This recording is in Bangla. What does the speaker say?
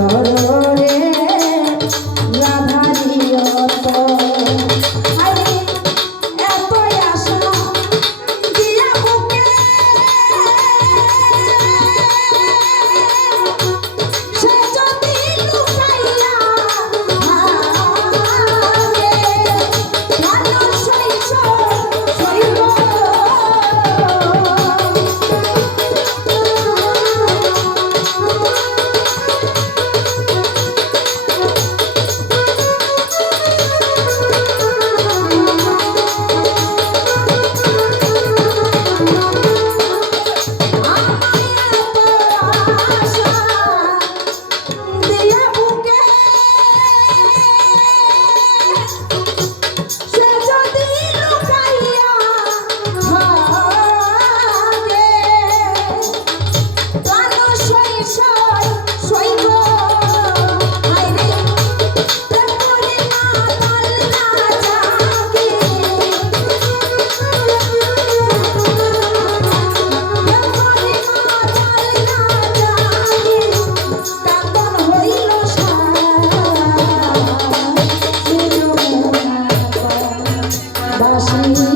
Сара বাসি